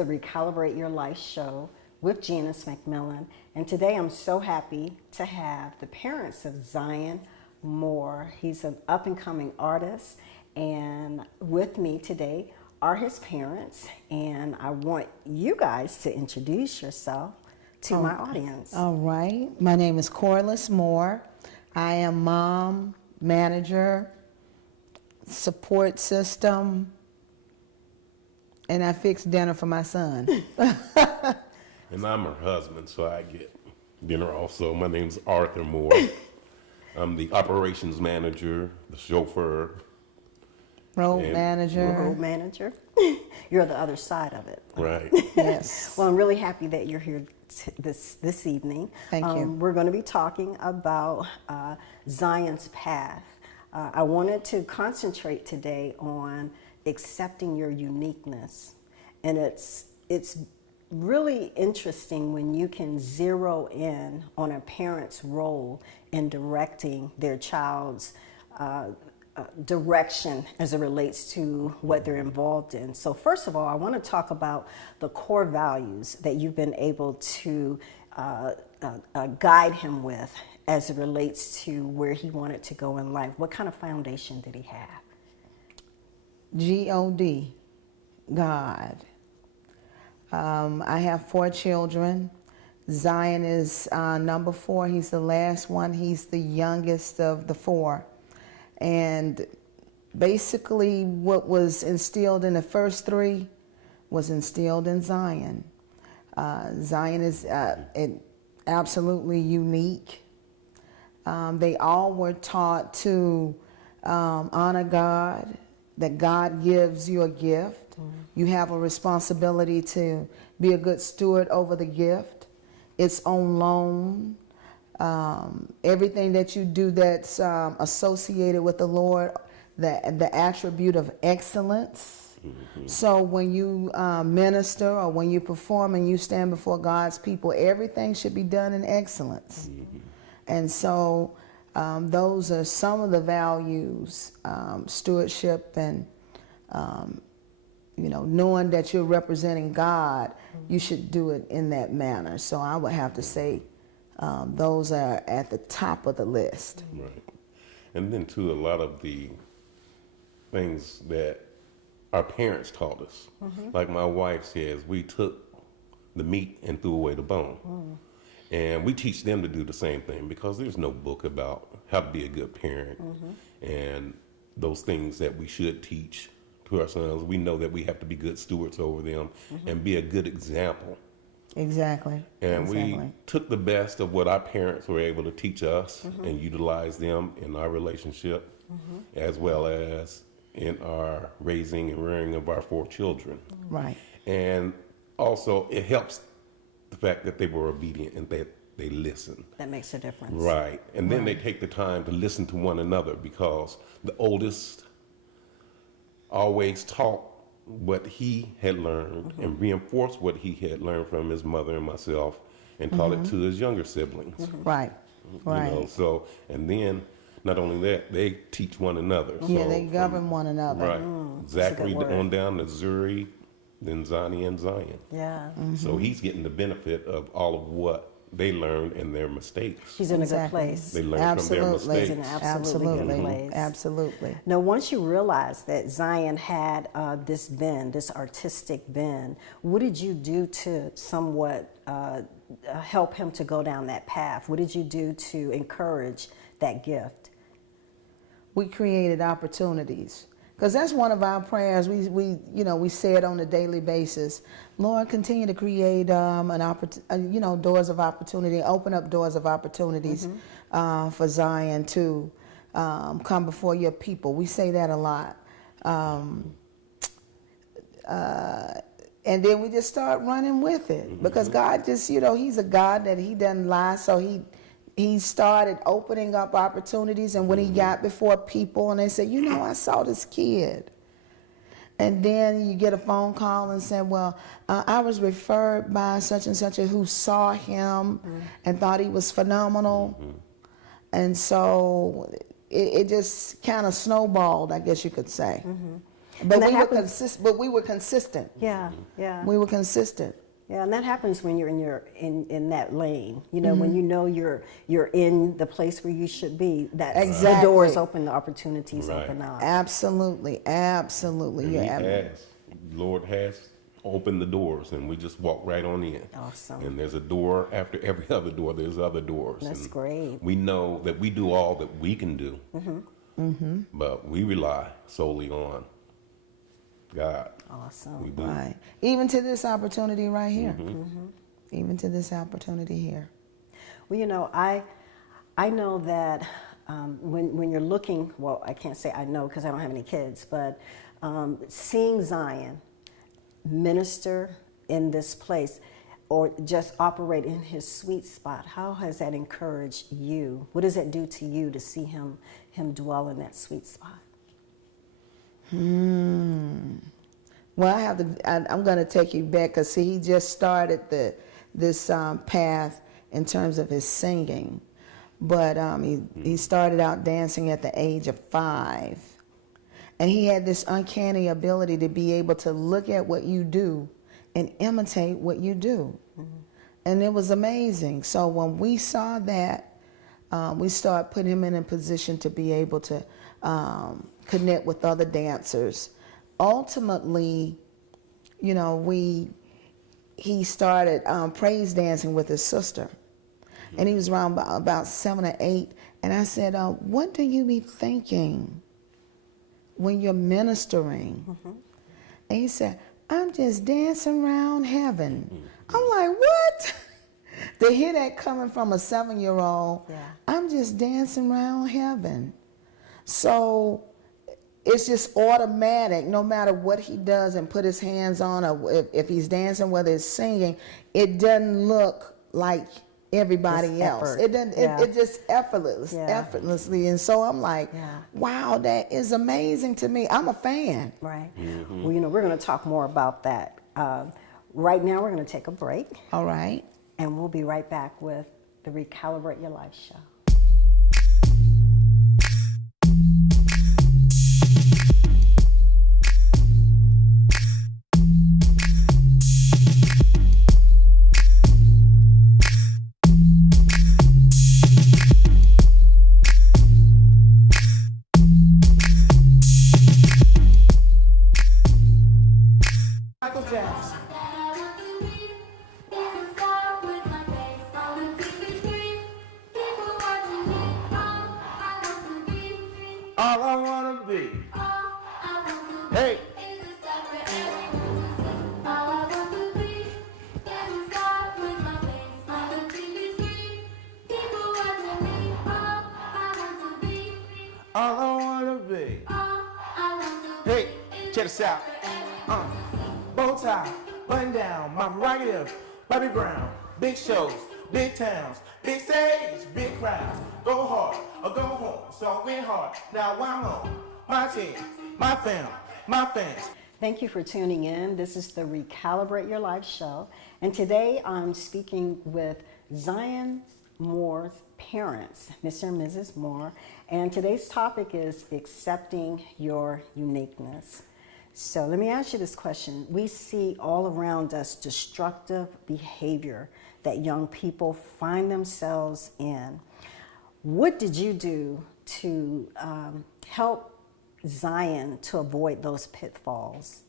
the Recalibrate Your Life show with Janice McMillian. And today I'm so happy to have the parents of Zion Moore. He's an up-and-coming artist. And with me today are his parents. And I want you guys to introduce yourself to my audience. All right. My name is Corliss Moore. I am mom, manager, support system, and I fix dinner for my son. And I'm her husband, so I get dinner also. My name's Arthur Moore. I'm the operations manager, the chauffeur. Road manager. Road manager. You're the other side of it. Right. Yes. Well, I'm really happy that you're here this evening. Thank you. We're going to be talking about Zion's path. I wanted to concentrate today on accepting your uniqueness. And it's really interesting when you can zero in on a parent's role in directing their child's direction as it relates to what they're involved in. So first of all, I want to talk about the core values that you've been able to guide him with as it relates to where he wanted to go in life. What kind of foundation did he have? G-O-D, God. I have 4 children. Zion is number 4. He's the last one. He's the youngest of the 4. And basically what was instilled in the first 3 was instilled in Zion. Zion is absolutely unique. They all were taught to honor God, that God gives you a gift. You have a responsibility to be a good steward over the gift. It's on loan. Everything that you do that's associated with the Lord, the attribute of excellence. Mm-hmm. So when you minister or when you perform and you stand before God's people, everything should be done in excellence. Mm-hmm. And so those are some of the values, stewardship and knowing that you're representing God, you should do it in that manner. So I would have to say those are at the top of the list. Right. And then too, a lot of the things that our parents taught us, like my wife says, we took the meat and threw away the bone. And we teach them to do the same thing because there's no book about how to be a good parent and those things that we should teach to our sons. We know that we have to be good stewards over them and be a good example. Exactly. And we took the best of what our parents were able to teach us and utilize them in our relationship as well as in our raising and rearing of our 4 children. Right. And also it helps the fact that they were obedient and that they listened. That makes a difference. Right. And then they take the time to listen to one another because the oldest always taught what he had learned and reinforced what he had learned from his mother and myself and taught it to his younger siblings. Right. Right. You know, so, and then not only that, they teach one another. Yeah, so they govern one another. Right. Zachary on down to Zuri, then Zani and Zion. Yeah. So he's getting the benefit of all of what they learned and their mistakes. He's in a good place. They learn from their mistakes. He's in an absolutely good place. Absolutely. Now, once you realized that Zion had this bend, this artistic bend, what did you do to somewhat help him to go down that path? What did you do to encourage that gift? We created opportunities. Because that's one of our prayers. We say it on a daily basis. Lord, continue to create doors of opportunity, open up doors of opportunities for Zion to come before your people. We say that a lot. And then we just start running with it. Because God just, he's a God that he doesn't lie. So he started opening up opportunities, and when he got before people and they said, I saw this kid. And then you get a phone call and say, well, I was referred by such and such who saw him and thought he was phenomenal. And so it just kind of snowballed, I guess you could say. But And that we happens- we were consistent. Yeah, yeah. We were consistent. Yeah, and that happens when you're in that lane. You know, when you know you're in the place where you should be. That Exactly. the doors open, the opportunities Right. open up. Absolutely, absolutely. And You're he ab- has. Lord has opened the doors, and we just walk right on in. Awesome. And there's a door after every other door. There's other doors. That's and great. We know that we do all that we can do, but we rely solely on God. Awesome. We do. Right. Even to this opportunity right here. Even to this opportunity here. Well, you know, I know that when you're looking, well, I can't say I know because I don't have any kids, but seeing Zion minister in this place or just operate in his sweet spot, how has that encouraged you? What does that do to you to see him dwell in that sweet spot? Well, I'm going to take you back because see, he just started this path in terms of his singing, but he started out dancing at the age of 5, and he had this uncanny ability to be able to look at what you do and imitate what you do, and it was amazing. So when we saw that, we started putting him in a position to be able to connect with other dancers. Ultimately, you know, he started praise dancing with his sister, and he was around about 7 or 8. And I said, "What do you be thinking when you're ministering?" And he said, "I'm just dancing around heaven." I'm like, "What?" To hear that coming from a 7-year-old, Yeah. I'm just dancing around heaven. So it's just automatic, no matter what he does and put his hands on, or if he's dancing, whether it's singing, it doesn't look like everybody Just else. effort. It doesn't. Yeah. It just effortlessly. And so I'm like, Yeah. wow, that is amazing to me. I'm a fan. Right. Well, you know, we're going to talk more about that. Right now, we're going to take a break, All right. and we'll be right back with the Recalibrate Your Life show. Michael Janice. All I wanna be. Hey. All I wanna be. Hey, check this out. Bow tie, button down, my prerogative, Bobby Brown. Big shows, big towns, big stage, big crowds. Go hard or go home. So win hard. Now I'm on my team, my family, my fans. Thank you for tuning in. This is the Recalibrate Your Life show. And today I'm speaking with Zion Moore's parents, Mr. and Mrs. Moore. And today's topic is accepting your uniqueness. So let me ask you this question. We see all around us destructive behavior that young people find themselves in. What did you do to help Zion to avoid those pitfalls?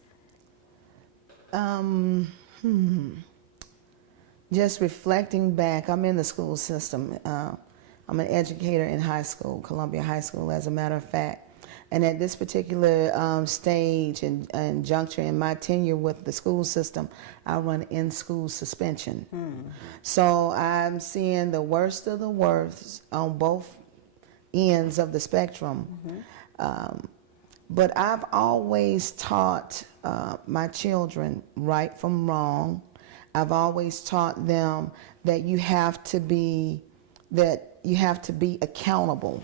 Just reflecting back, I'm in the school system. I'm an educator in high school, Columbia High School, as a matter of fact. And at this particular stage and juncture in my tenure with the school system, I run in-school suspension. So I'm seeing the worst of the worst on both ends of the spectrum. But I've always taught my children right from wrong. I've always taught them that you have to be accountable.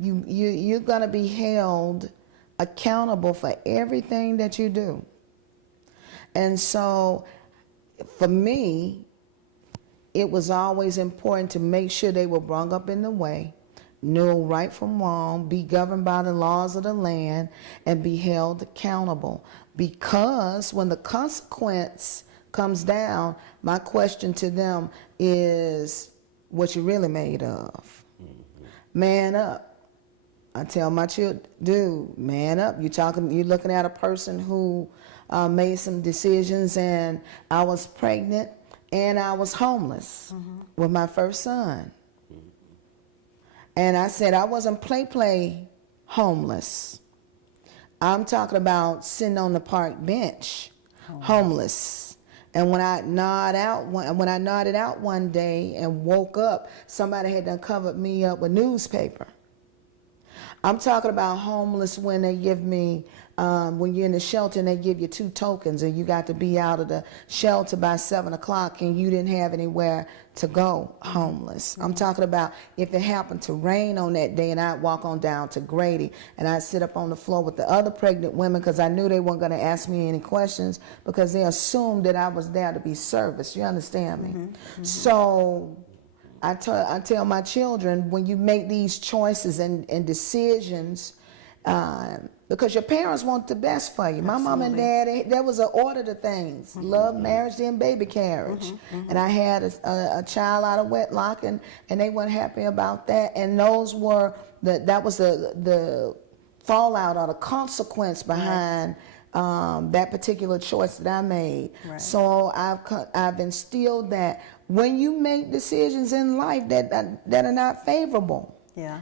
You're going to be held accountable for everything that you do. And so for me, it was always important to make sure they were brought up in the way, know right from wrong, be governed by the laws of the land, and be held accountable. Because when the consequence comes down, my question to them is, what you really made of? Man up. I tell my children, dude, man up. You're looking at a person who made some decisions, and I was pregnant and I was homeless with my first son. And I said I wasn't play homeless. I'm talking about sitting on the park bench, homeless. And when I nodded out one day and woke up, somebody had done covered me up with newspaper. I'm talking about homeless when they give me, when you're in the shelter and they give you 2 tokens and you got to be out of the shelter by 7 o'clock and you didn't have anywhere to go, homeless. I'm talking about if it happened to rain on that day and I'd walk on down to Grady and I'd sit up on the floor with the other pregnant women because I knew they weren't going to ask me any questions because they assumed that I was there to be serviced. You understand me? So I tell my children, when you make these choices and decisions, because your parents want the best for you. My mom and dad, there was an order to things: love, marriage, then baby carriage. And I had a child out of wedlock, and they weren't happy about that. And those were that was the fallout or the consequence behind that particular choice that I made. Right. So I've instilled that when you make decisions in life that are not favorable,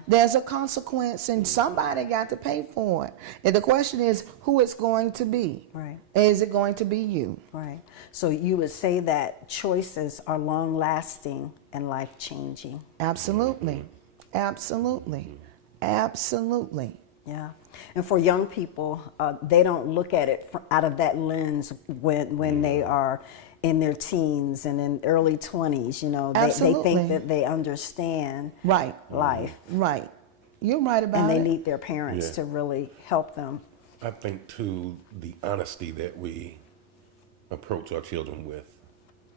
there's a consequence, and somebody got to pay for it. And the question is, who it's going to be? Right? Is it going to be you? Right. So you would say that choices are long-lasting and life-changing. Absolutely, absolutely, absolutely. Yeah. And for young people, they don't look at it out of that lens when they are in their teens and in early 20s. You know, they think that they understand life. Right. You're right about it. And they need their parents to really help them. I think, too, the honesty that we approach our children with,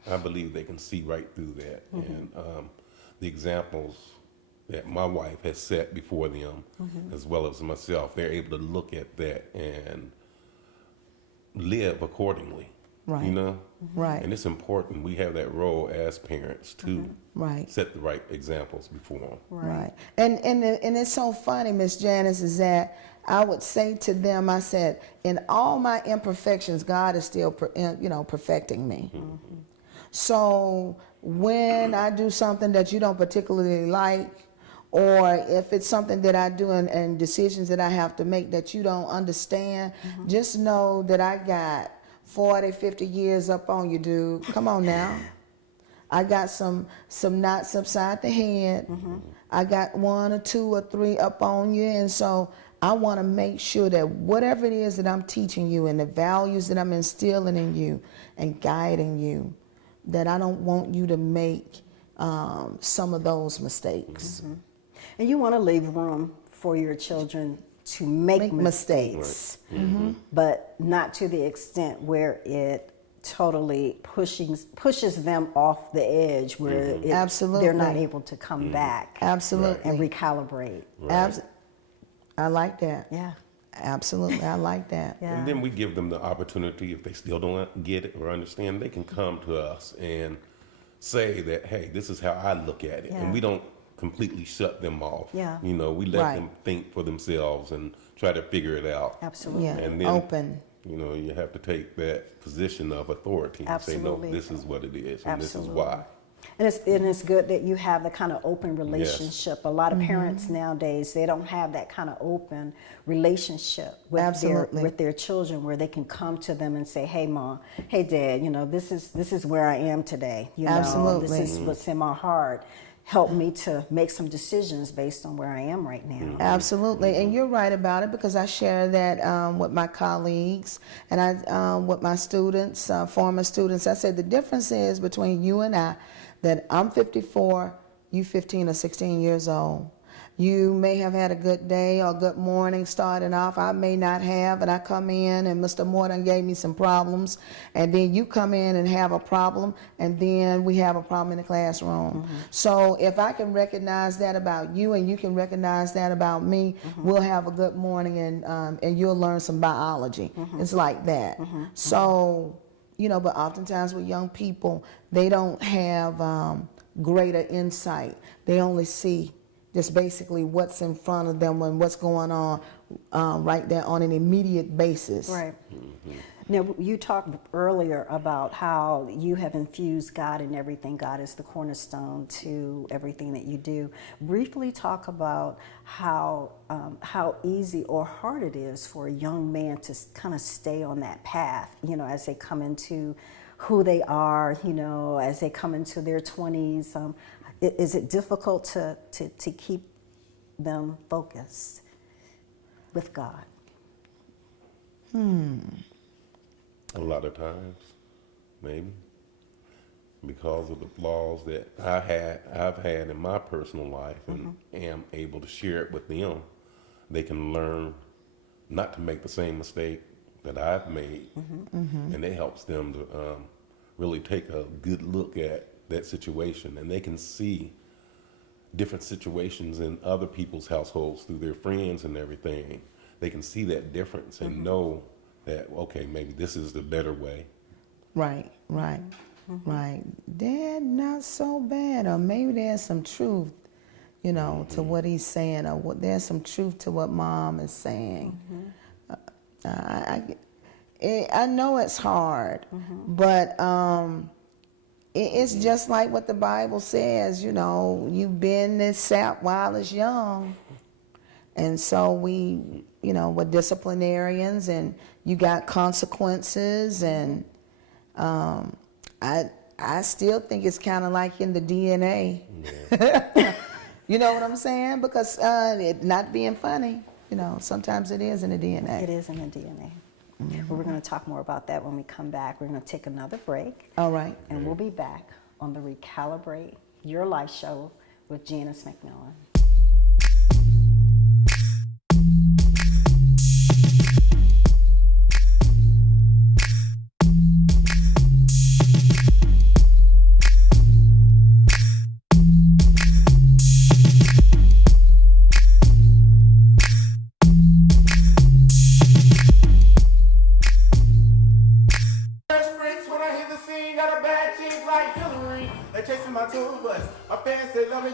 I believe they can see right through that. And the examples that my wife has set before them, as well as myself, they're able to look at that and live accordingly. Right. You know? Right. And it's important we have that role as parents to set the right examples before them. Right. And it's so funny, Miss Janice, is that I would say to them, I said, in all my imperfections, God is still, perfecting me. So when I do something that you don't particularly like, or if it's something that I do and decisions that I have to make that you don't understand, just know that I got 40, 50 years up on you, dude. Come on now. I got some knots upside the head. I got 1 or 2 or 3 up on you. And so I want to make sure that whatever it is that I'm teaching you and the values that I'm instilling in you and guiding you, that I don't want you to make some of those mistakes. And you want to leave room for your children to make mistakes, but not to the extent where it totally pushes them off the edge, where they're not able to come back and recalibrate. I like that. Yeah. Absolutely, I like that. And then we give them the opportunity, if they still don't get it or understand, they can come to us and say that, hey, this is how I look at it. And we don't completely shut them off. You know, we let them think for themselves and try to figure it out. Absolutely. And then, open. You know, you have to take that position of authority and say, no, this is what it is and this is why. And it's good that you have the kind of open relationship. A lot of parents nowadays, they don't have that kind of open relationship with their children, where they can come to them and say, hey, Mom, hey, Dad, you know, this is where I am today. You know, this is what's in my heart. Help me to make some decisions based on where I am right now. Absolutely, and you're right about it, because I share that with my colleagues and I with my students, former students. I said the difference is between you and I, that I'm 54, you 15 or 16 years old. You may have had a good day or good morning starting off. I may not have, and I come in and Mr. Morton gave me some problems, and then you come in and have a problem, and then we have a problem in the classroom. So if I can recognize that about you and you can recognize that about me, we'll have a good morning, and you'll learn some biology. It's like that. So, you know, but oftentimes with young people, they don't have greater insight. They only see just basically what's in front of them and what's going on right there on an immediate basis. Right. Now, you talked earlier about how you have infused God in everything. God is the cornerstone to everything that you do. Briefly talk about how easy or hard it is for a young man to kind of stay on that path, you know, as they come into who they are, you know, as they come into their 20s. Is it difficult to keep them focused with God? A lot of times, maybe, because of the flaws that I've had in my personal life, and am able to share it with them. They can learn not to make the same mistake that I've made, and it helps them to really take a good look at that situation, and they can see different situations in other people's households through their friends and everything. They can see that difference and know that, okay, maybe this is the better way. Right. Dad, not so bad, or maybe there's some truth, you know, to what he's saying, or there's some truth to what Mom is saying. I know it's hard, but it's just like what the Bible says, you know, you've been this sap while it's young. And so we, you know, we're disciplinarians, and you got consequences, and I still think it's kind of like in the DNA. Yeah. You know what I'm saying? Because not being funny, you know, sometimes it is in the DNA. It is in the DNA. Well, we're going to talk more about that when we come back. We're going to take another break. All right. And we'll be back on the Recalibrate Your Life show with Janice McMillian.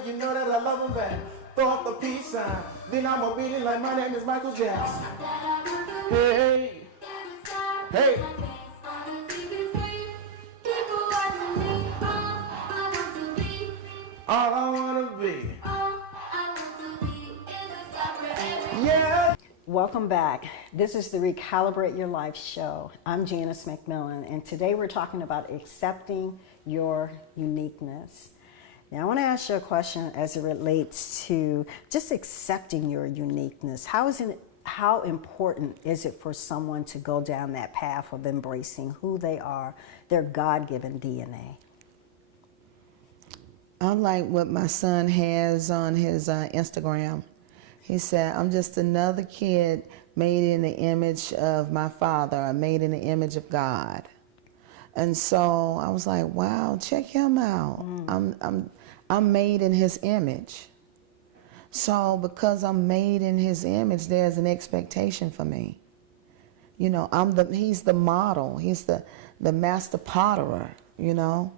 You know that I love them back. Throw up the peace sign. Then I'm obedient like my name is Michael Jackson. Hey, hey. All I wanna be. Yeah. Welcome back. This is the Recalibrate Your Life show. I'm Janice McMillian, and today we're talking about accepting your uniqueness. Now, I want to ask you a question as it relates to just accepting your uniqueness. How important is it for someone to go down that path of embracing who they are, their God-given DNA? I like what my son has on his Instagram. He said, I'm just another kid made in the image of my father, or made in the image of God. And so I was like, wow, check him out. I'm made in his image. So because I'm made in his image, there's an expectation for me. You know, he's the model. He's the master potterer, you know.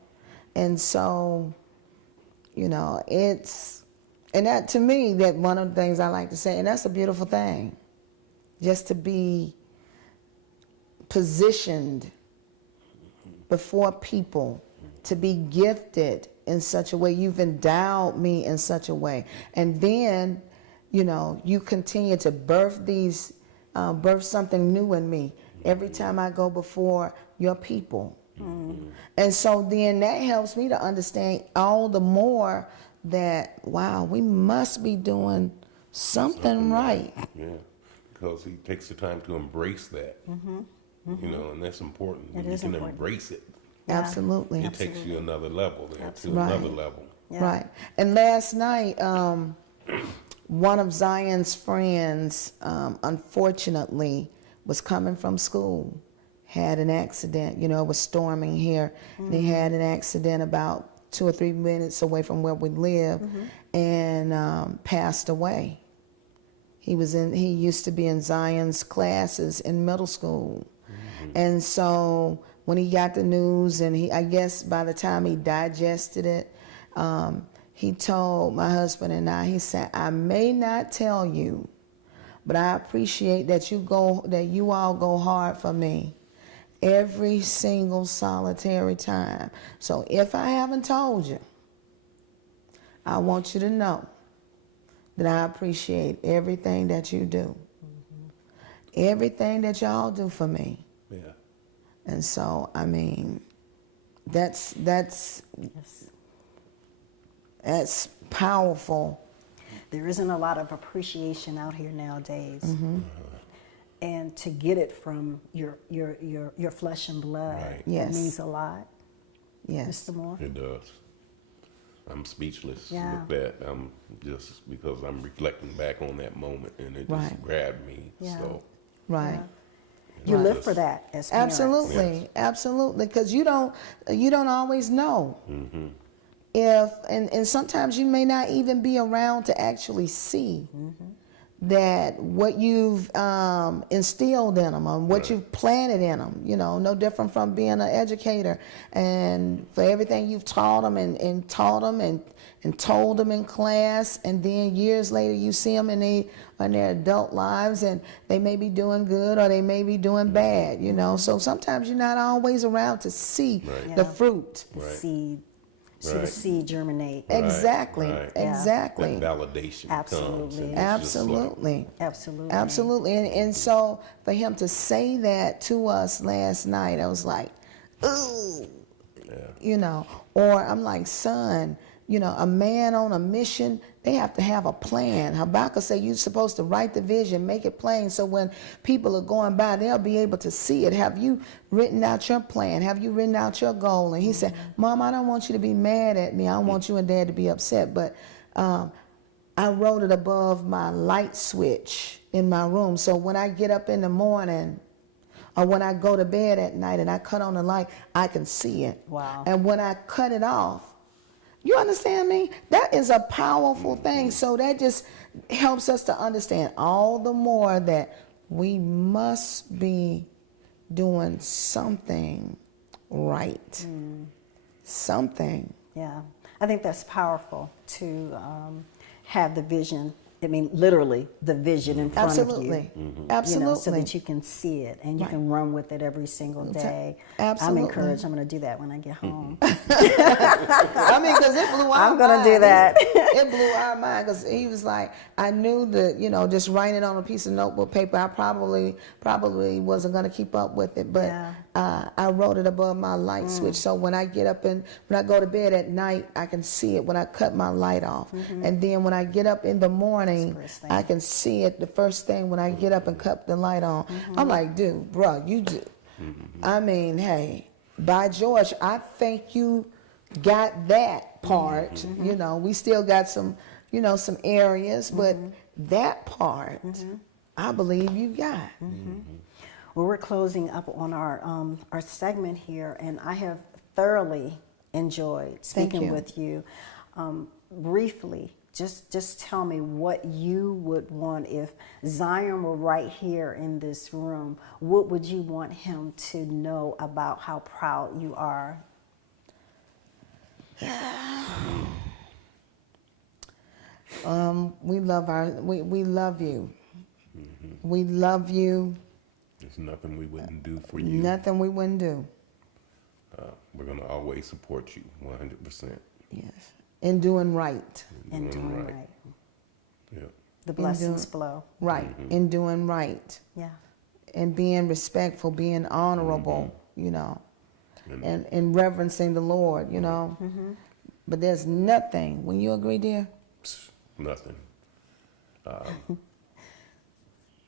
And so, you know, and that to me, that one of the things I like to say, and that's a beautiful thing, just to be positioned before people, to be gifted in such a way. You've endowed me in such a way. And then, you know, you continue to birth something new in me every time I go before your people. And so then that helps me to understand all the more that, wow, we must be doing something right. Yeah, because he takes the time to embrace that. You know, and that's important. When you can embrace it. Yeah. Absolutely. It takes you another level, to another level. Yeah. Right. And last night, one of Zion's friends, unfortunately, was coming from school, had an accident. You know, it was storming here. And he had an accident about 2 or 3 minutes away from where we live, and passed away. He used to be in Zion's classes in middle school. And so when he got the news, and I guess by the time he digested it, he told my husband and I, he said, I may not tell you, but I appreciate that you all go hard for me every single solitary time. So if I haven't told you, I want you to know that I appreciate everything that you do. Everything that y'all do for me. Yeah. And so, I mean, that's powerful. There isn't a lot of appreciation out here nowadays. And to get it from your flesh and blood, Right. Yes. means a lot. Yes. Mr. Moore? It does. I'm speechless Yeah. with that. Just because I'm reflecting back on that moment, and it just Right. grabbed me. Yeah. So Right. You Right. live for that as parents. Absolutely. Yes. Absolutely. Because you don't always know. If and sometimes you may not even be around to actually see that what you've instilled in them, or what you've planted in them, you know, no different from being an educator, and for everything you've taught them and taught them and told them in class, and then years later you see them in their adult lives, and they may be doing good or they may be doing bad, you know. So sometimes you're not always around to see Right. the Yeah. fruit. The Right. seed. See the Right. seed germinate. Exactly. right. Exactly. that validation comes. Absolutely. And it's just like, Absolutely. Absolutely. Absolutely. And so for him to say that to us last night, I was like, ooh, you know, or I'm like, son, you know, a man on a mission, they have to have a plan. Habakkuk said you're supposed to write the vision, make it plain, so when people are going by, they'll be able to see it. Have you written out your plan? Have you written out your goal? And he said, Mom, I don't want you to be mad at me. I don't want you and Dad to be upset, but I wrote it above my light switch in my room. So when I get up in the morning, or when I go to bed at night and I cut on the light, I can see it. Wow. And when I cut it off, you understand me? That is a powerful thing. So that just helps us to understand all the more that we must be doing something right. Something. Yeah. I think that's powerful to have the vision. I mean, literally, the vision in front Absolutely. of you. Absolutely. You know, so that you can see it and you Right. can run with it every single day. Absolutely. I'm encouraged. I'm going to do that when I get home. I mean, because it blew our I'm gonna mind. do that. It blew our mind because he was like, I knew that, you know, just writing it on a piece of notebook paper, I probably wasn't going to keep up with it. But Yeah. I wrote it above my light switch. So when I get up and when I go to bed at night, I can see it when I cut my light off. And then when I get up in the morning, First thing. I can see it the first thing when I get up and cut the light on. I'm like, dude, bro, you do. I mean, hey, by George, I think you got that part. You know, we still got some, you know, some areas, but that part, I believe you got. Well, we're closing up on our segment here, and I have thoroughly enjoyed speaking you. with you. Briefly, just tell me what you would want if Zion were right here in this room. What would you want him to know about how proud you are? We love you. We love you. There's nothing we wouldn't do for you. Nothing we wouldn't do. We're going to always support you 100%. Yes. In doing right. And doing right. Yeah. The blessings flow. Right. In doing right. Yeah. And being respectful, being honorable, you know, and reverencing the Lord, you know. But there's nothing, when you agree, dear? Nothing.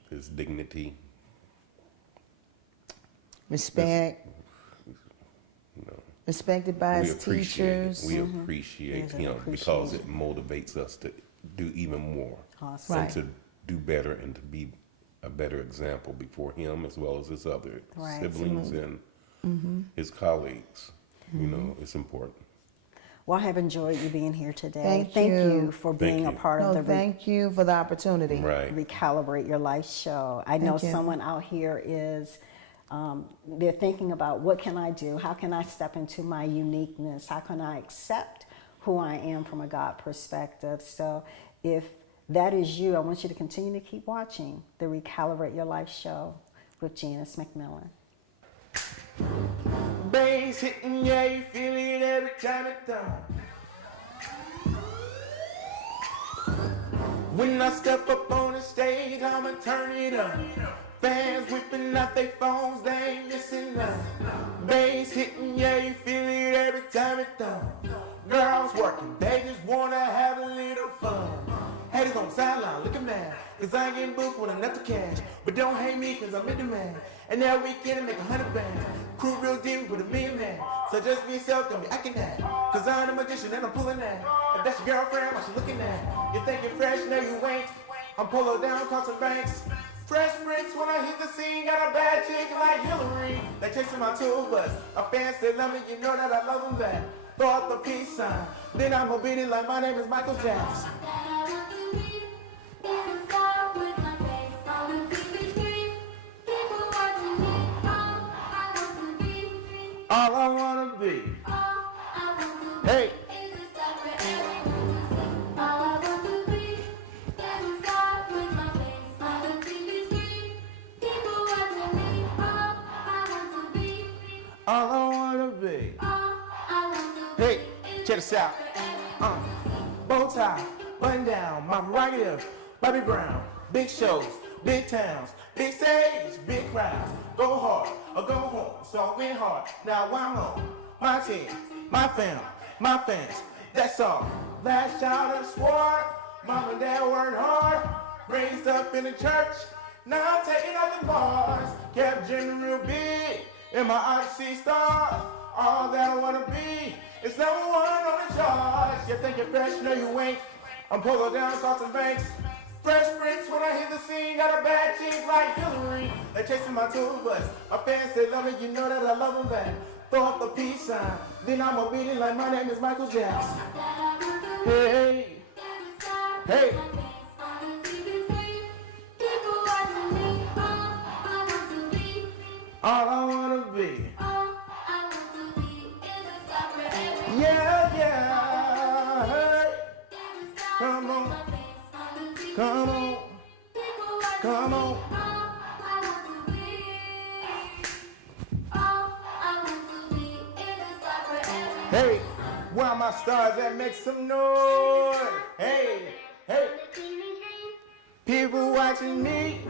His dignity. Respect. Respected by We his appreciate teachers. it. We appreciate Yes, I him appreciate because it. it motivates us to do even more. Awesome. Right. And to do better and to be a better example before him as well as his other Right. siblings and his colleagues. You know, it's important. Well, I have enjoyed you being here today. Thank you. you for being a you. part No, of the thank you for the opportunity. Right. Recalibrate Your Life show. I know Thank you. someone out here is, they're thinking about what can I do? How can I step into my uniqueness? How can I accept who I am from a God perspective? So if that is you, I want you to continue to keep watching the Recalibrate Your Life show with Janice McMillian. Bass hitting, yeah, you feel it every time it down. When I step up on the stage, I'ma turn it up. Fans whipping out their phones, they ain't missing nothing. Bass hitting, yeah, you feel it every time it down. Girls working, they just wanna have a little fun. Haters on the sideline, looking mad, cause I ain't getting booked with enough to cash. But don't hate me, cause I'm in demand. And that weekend I make 100 bands. Crew real deep with $1 million man. So just be yourself, don't be acting that. Cause I'm a magician and I'm pulling that. If that's your girlfriend, what you looking at? You think you're fresh, no you ain't. I'm polo down, Carlton Banks. Fresh Prince when I hit the scene, got a bad chick like Hillary. They chasing my tour bus. My fans still love me, you know that I love them back. Throw up the peace sign. Then I'ma beat it like my name is Michael Jackson. All I wanna be. Hey. All I wanna be. Hey, check this out. Bow tie, button down, my prerogative. Bobby Brown, big shows, big towns, big stage, big crowds. Go hard or go home, so I win hard. Now I'm on my team, my family, my fans. That's all. Last child of the sport. Mom and dad worked hard. Raised up in the church. Now I'm taking out the bars. Kept dreaming real big. In my Odyssey stars. All that I wanna be is number one on the charts. You think you're fresh? No, you ain't. I'm polo down, Carlton Banks. Fresh Prince when I hit the scene, got a bad chick like Hillary. They chasing my tour bus. My fans say love me, you know that I love them back. Throw up the peace sign, then I'ma beat it like my name is Michael Jackson. Hey, hey. All I wanna be. Yeah, yeah. Hey. Come on. Come on. Come on. Hey, where are my stars that make some noise? Hey, hey. People watching me.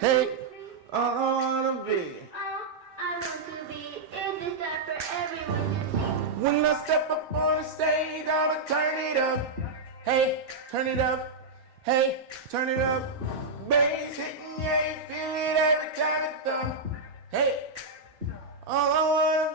Hey, all I wanna be. When I step up on the stage, I'ma turn it up. Hey, turn it up. Hey, turn it up. Bass hitting, yeah, you feel it every time it thump. Hey, all I wanna